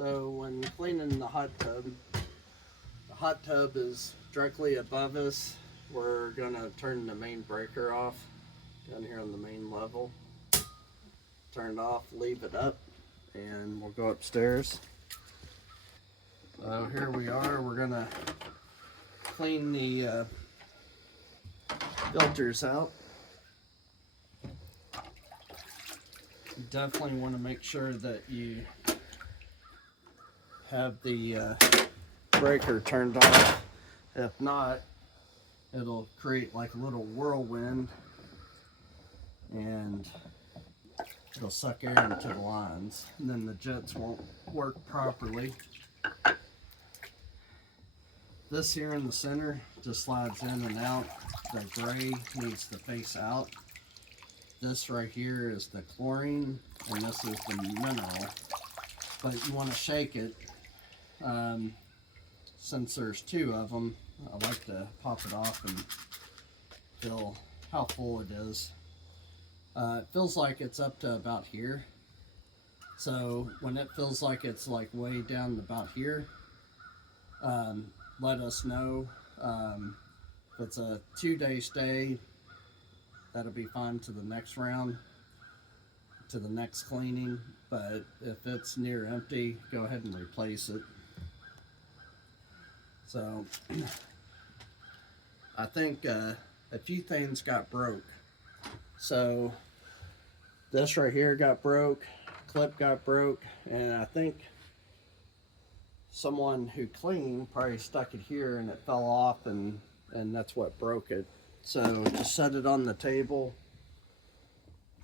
So when cleaning the hot tub is directly above us. We're gonna turn the main breaker off down here on the main level. Turn it off, leave it up, and we'll go upstairs. So here we are. We're gonna clean the filters out. You definitely want to make sure that you have the breaker turned off. If not, it'll create like a little whirlwind and it'll suck air into the lines, and then the jets won't work properly. This here in the center just slides in and out. The gray needs to face out. This right here is the chlorine, and this is the mineral. But you want to shake it. Since there's two of them, I like to pop it off and feel how full it is. It feels like it's up to about here. So when it feels like it's like way down about here, let us know. If it's a 2-day stay, that'll be fine to the next round, to the next cleaning. But if it's near empty, go ahead and replace it. So I think a few things got broke. So this right here got broke, clip got broke, and I think someone who cleaned probably stuck it here and it fell off, and that's what broke it. So just set it on the table.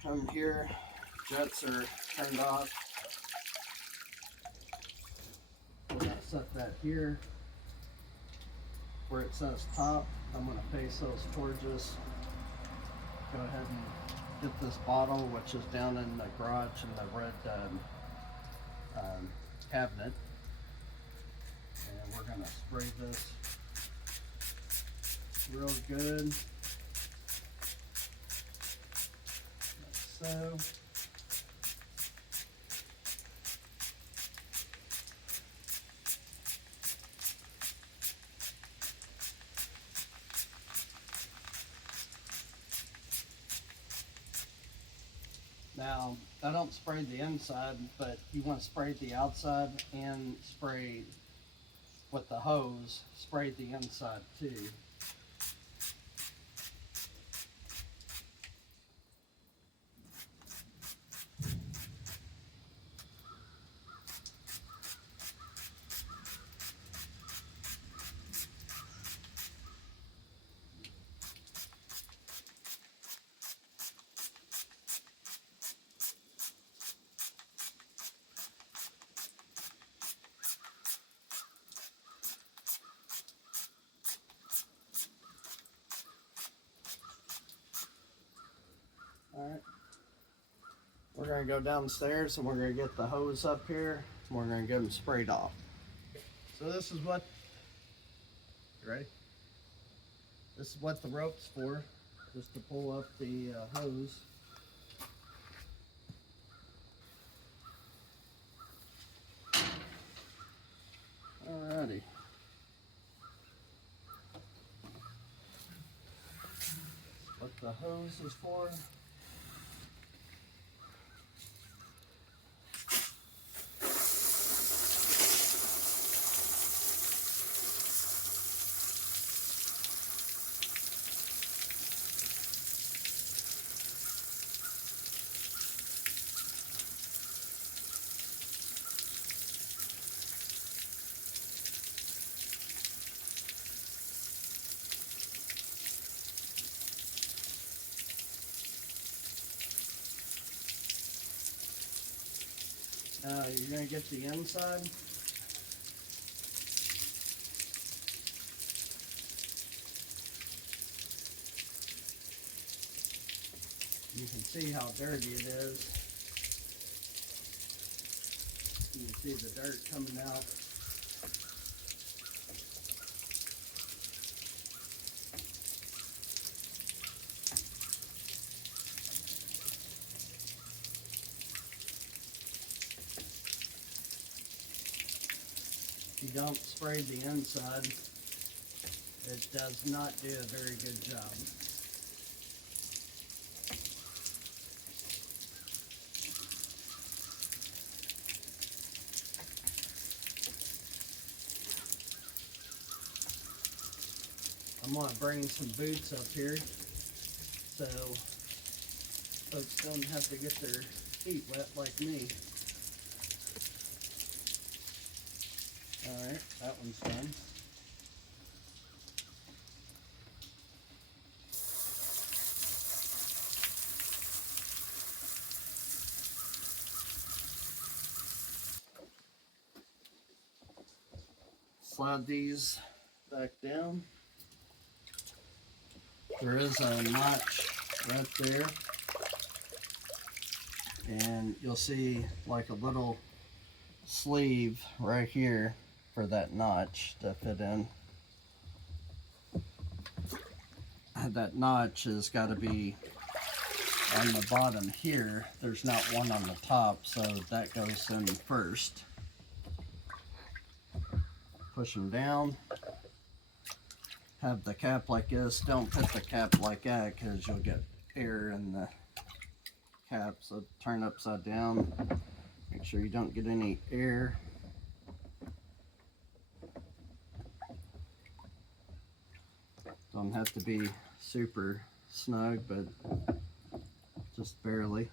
Come here, jets are turned off. We're gonna set that here where it says top. I'm gonna face those towards us. Go ahead and get this bottle, which is down in the garage in the red cabinet. And we're gonna spray this real good. Like so. Now, I don't spray the inside, but you want to spray the outside and spray with the hose, spray the inside too. Alright, we're going to go downstairs and we're going to get the hose up here and we're going to get them sprayed off. So this is what, you ready? This is what the rope's for, just to pull up the hose. Alrighty. What the hose is for. You're going to get the inside. You can see how dirty it is. You can see the dirt coming out. If you don't spray the inside, it does not do a very good job. I'm going to bring some boots up here so folks don't have to get their feet wet like me. Alright, that one's done. Slide these back down. There is a notch right there, and you'll see like a little sleeve right here for that notch to fit in. That notch has got to be on the bottom here. There's not one on the top, so that goes in first. Push them down. Have the cap like this. Don't put the cap like that because you'll get air in the cap. So turn upside down. Make sure you don't get any air. Don't have to be super snug, but just barely.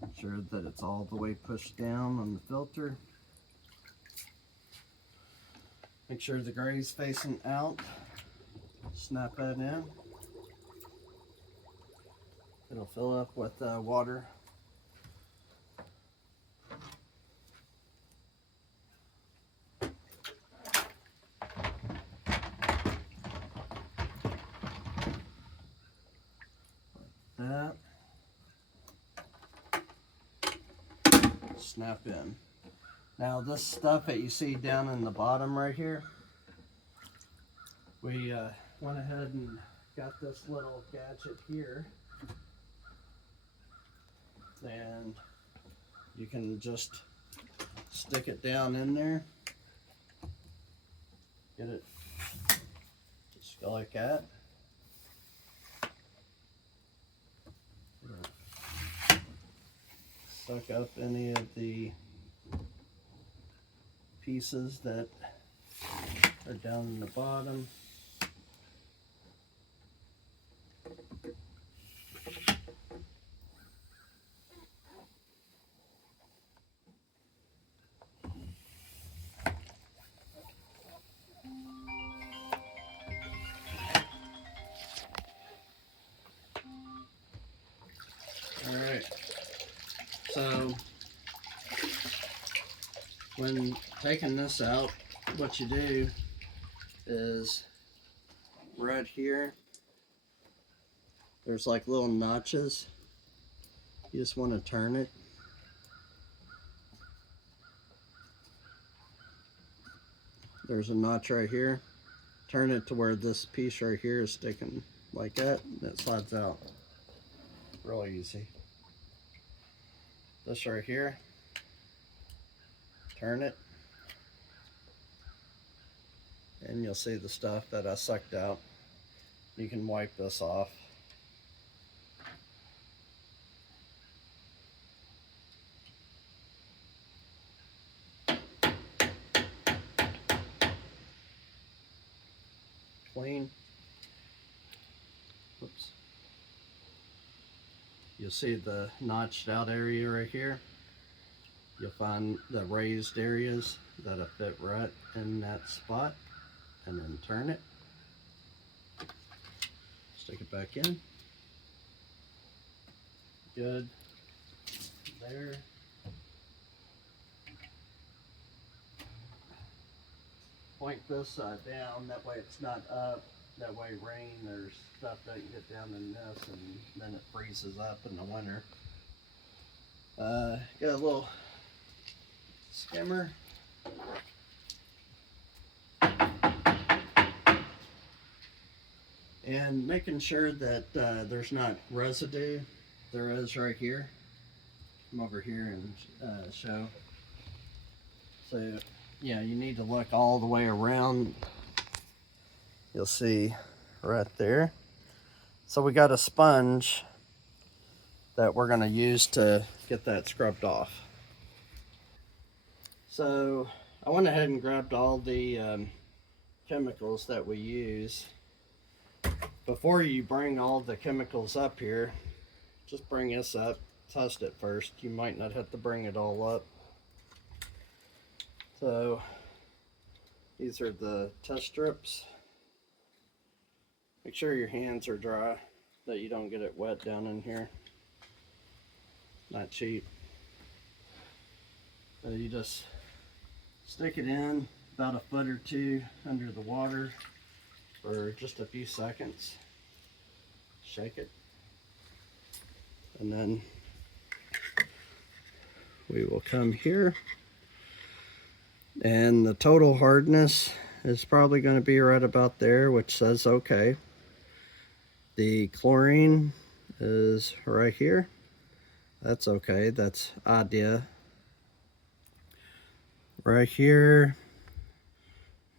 Make sure that it's all the way pushed down on the filter. Make sure the gray's facing out. Snap that in. It'll fill up with water. Like that. Snap in. Now this stuff that you see down in the bottom right here, we went ahead and got this little gadget here, and you can just stick it down in there, get it, just go like that. Suck up any of the pieces that are down in the bottom. Alright, so when taking this out, what you do is right here, there's like little notches. You just want to turn it. There's a notch right here. Turn it to where this piece right here is sticking like that, and it slides out. Real easy. This right here, turn it, and you'll see the stuff that I sucked out. You can wipe this off. Clean. Whoops. You'll see the notched out area right here. You'll find the raised areas that'll fit right in that spot, and then turn it. Stick it back in. Good. There. Point this side down, that way it's not up. That way rain or stuff doesn't get down in this, and then it freezes up in the winter. Got a little skimmer. And making sure that there's not residue. There is right here. Come over here and show. So you need to look all the way around. You'll see right there. So we got a sponge that we're going to use to get that scrubbed off. So I went ahead and grabbed all the chemicals that we use. Before you bring all the chemicals up here, just bring this up, test it first. You might not have to bring it all up. So these are the test strips. Make sure your hands are dry, that you don't get it wet down in here. Not cheap. So you just stick it in about a foot or two under the water for just a few seconds. Shake it. And then we will come here. And the total hardness is probably going to be right about there, which says okay. The chlorine is right here. That's okay. That's idea. Right here,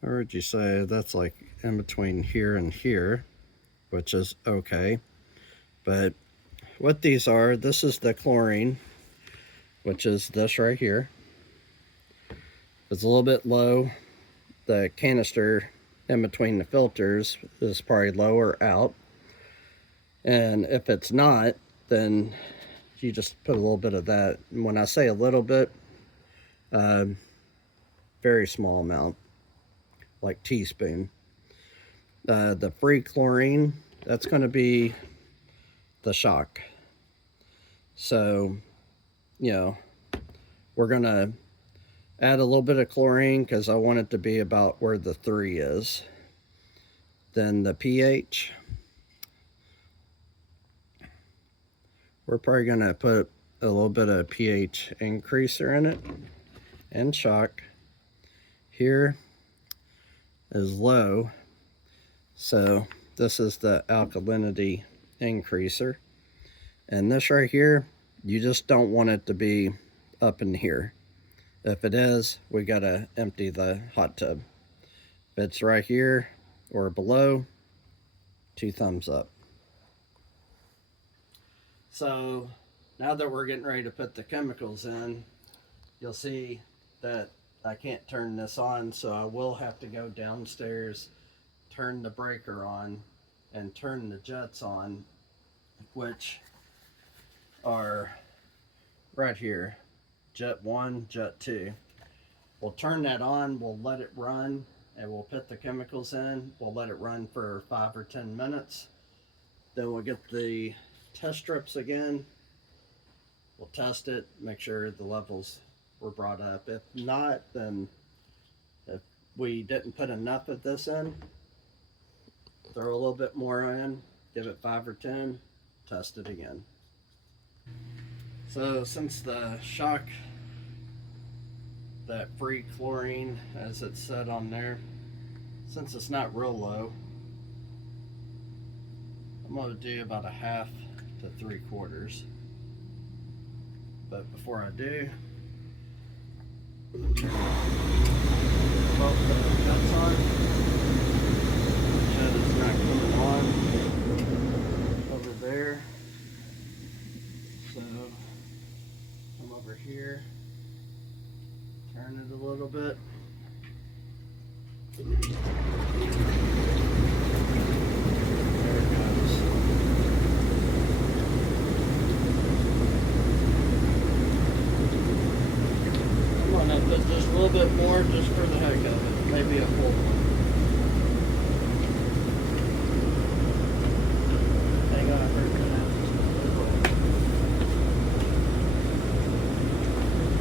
or would you say that's like in between here and here, which is okay. But what these are, this is the chlorine, which is this right here. It's a little bit low. The canister in between the filters is probably lower out. And if it's not, then you just put a little bit of that. And when I say a little bit, very small amount, like teaspoon. The free chlorine, that's going to be the shock. So, we're going to add a little bit of chlorine because I want it to be about where the 3 is. Then the pH, we're probably going to put a little bit of pH increaser in it, and shock. Here is low, so this is the alkalinity increaser. And this right here, you just don't want it to be up in here. If it is, we gotta empty the hot tub. If it's right here or below, 2 thumbs up. So now that we're getting ready to put the chemicals in, you'll see that I can't turn this on, so I will have to go downstairs, turn the breaker on, and turn the jets on, which are right here. Jet 1, jet 2. We'll turn that on, we'll let it run, and we'll put the chemicals in. We'll let it run for 5 or 10 minutes. Then we'll get the test strips again. We'll test it, make sure the levels were brought up. If not, then if we didn't put enough of this in, throw a little bit more in, give it 5 or 10, test it again. So since the shock, that free chlorine, as it said on there, since it's not real low, I'm going to do about 1/2 to 3/4. But before I do, both the nuts on. Jet is not coming on over there. So come over here, turn it a little bit. There it goes. I'm gonna put just a little bit more just for the heck of it, maybe a full one. Hang on, I heard that.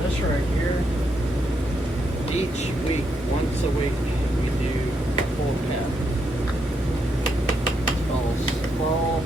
This right here, each week, once a week, we do a full cap. It's called sprawl